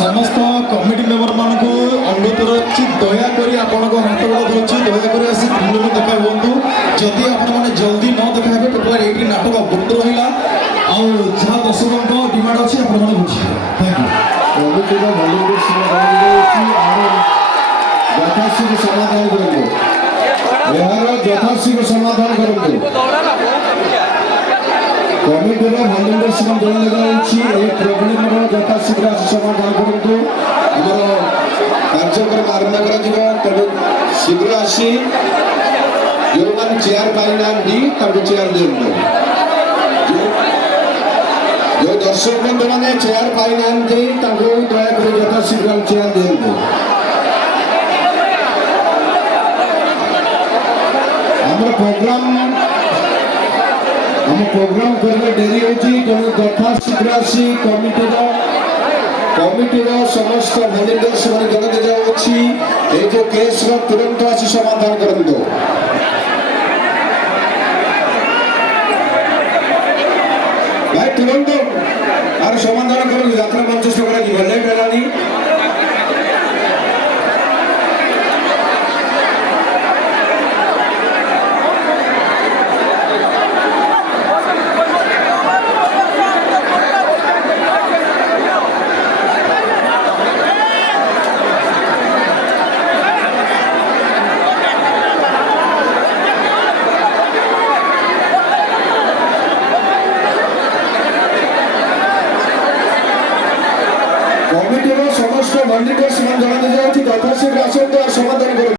समस्त committee member मानक अनुरोध रही दयाकोरी आपण हाथ गोड़ धरुची दयाकोरी आसी फिल्म देखा हूँ जदि आपण मैंने जल्दी न देखा टोटाल ये नाटक बंद रहा जहाँ दर्शकों डिमांड अच्छी आप बुझे थैंक यू कमिटी यथाशीघ्र समाधान करूँ यार यथाशीघ्र समाधान करूँ कमिटीर भलेंटियर जन प्रोब्लेम यथाशीघ्र समाधान करूँ आम कार्यक्रम आरंभ कर शीघ्र आसी जो मैंने चेयर पाई चेयर दिखाँ जो दर्शक बंधु मैंने चेयर पाई दयाकोरी यथाशीघ्र चेयर दिखाँ प्रोग्राम करने डेरी होती यथाशीघ्र आसी कमिटीर समस्त भलेंटियर्स जन दिखाई जो केस तुरंत आसी समाधान करूँ भाई तुरंत आर समाधान करूँ यात्रा मंच लेट है कमिटीर समस्त भलेंटियर्स जन दिखाई यथाशीघ्र आसतु समाधान करूँ।